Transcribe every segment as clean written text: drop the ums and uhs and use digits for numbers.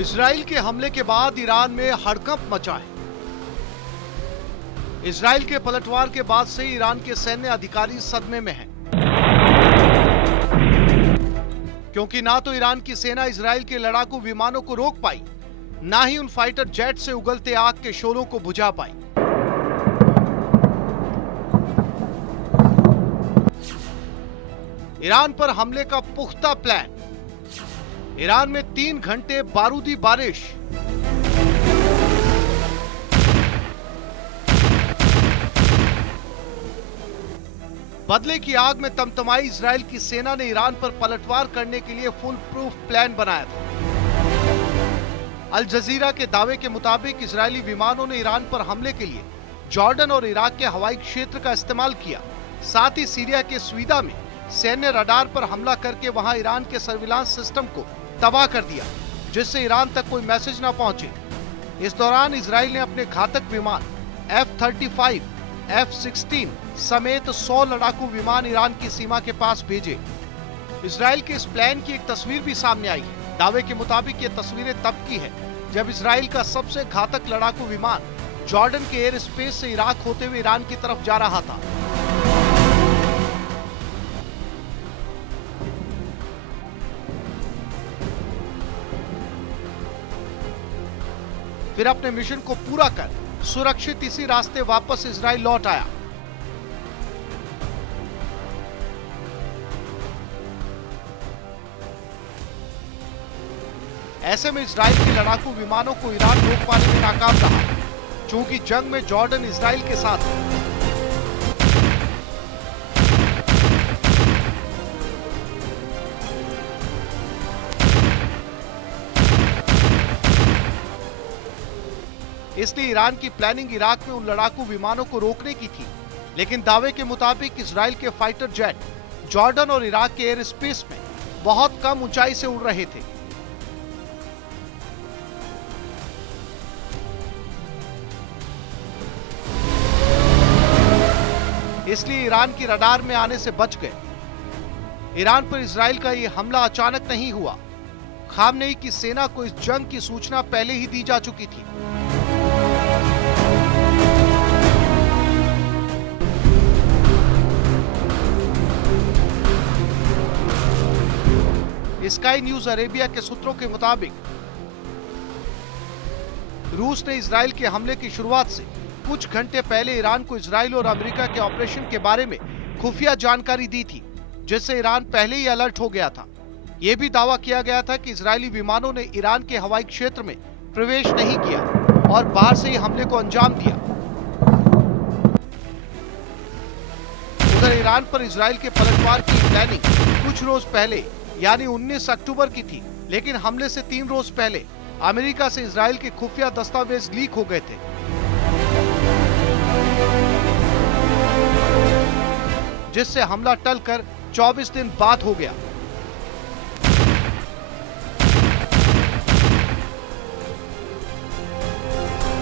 Israel के हमले के बाद ईरान में हड़कंप मचा है। इजराइल के पलटवार के बाद से ईरान के सैन्य अधिकारी सदमे में हैं, क्योंकि ना तो ईरान की सेना इजराइल के लड़ाकू विमानों को रोक पाई, ना ही उन फाइटर जेट से उगलते आग के शोलों को बुझा पाई। ईरान पर हमले का पुख्ता प्लान। ईरान में 3 घंटे बारूदी बारिश। बदले की आग में तमतमाई इजराइल की सेना ने ईरान पर पलटवार करने के लिए फुल प्रूफ प्लान बनाया था। अल जजीरा के दावे के मुताबिक इजरायली विमानों ने ईरान पर हमले के लिए जॉर्डन और इराक के हवाई क्षेत्र का इस्तेमाल किया। साथ ही सीरिया के स्वीदा में सैन्य रडार पर हमला करके वहां ईरान के सर्विलांस सिस्टम को तबाह कर दिया, जिससे ईरान तक कोई मैसेज न पहुंचे। इस दौरान इजराइल ने अपने घातक विमान F-35, F-16 समेत 100 लड़ाकू विमान ईरान की सीमा के पास भेजे। इजराइल के इस प्लान की एक तस्वीर भी सामने आई है। दावे के मुताबिक ये तस्वीरें तब की है जब इजराइल का सबसे घातक लड़ाकू विमान जॉर्डन के एयर स्पेस से इराक होते हुए ईरान की तरफ जा रहा था। फिर अपने मिशन को पूरा कर सुरक्षित इसी रास्ते वापस इजराइल लौट आया। ऐसे में इजराइल के लड़ाकू विमानों को ईरान रोक पाने में नाकाम रहा, चूंकि जंग में जॉर्डन इजराइल के साथ है। इसलिए ईरान की प्लानिंग इराक में उन लड़ाकू विमानों को रोकने की थी, लेकिन दावे के मुताबिक इजराइल के फाइटर जेट जॉर्डन और इराक के एयर स्पेस में बहुत कम ऊंचाई से उड़ रहे थे। इसलिए ईरान की रडार में आने से बच गए। ईरान पर इजराइल का यह हमला अचानक नहीं हुआ। खामनेई की सेना को इस जंग की सूचना पहले ही दी जा चुकी थी। स्काई न्यूज अरेबिया के सूत्रों के मुताबिक रूस ने इजराइल के हमले की शुरुआत से कुछ घंटे पहले ईरान को इजराइल और अमेरिका के ऑपरेशन के बारे में खुफिया जानकारी दी थी, जिससे ईरान पहले ही अलर्ट हो गया था। यह भी दावा किया गया था कि इजरायली विमानों ने ईरान के हवाई क्षेत्र में प्रवेश नहीं किया और बाहर से ही हमले को अंजाम दिया। उधर ईरान पर इजराइल के पलटवार की प्लानिंग कुछ रोज पहले यानी 19 अक्टूबर की थी, लेकिन हमले से 3 रोज पहले अमेरिका से इजराइल के खुफिया दस्तावेज लीक हो गए थे। जिससे हमला टलकर 24 दिन बाद हो गया।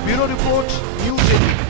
Bureau report news 18।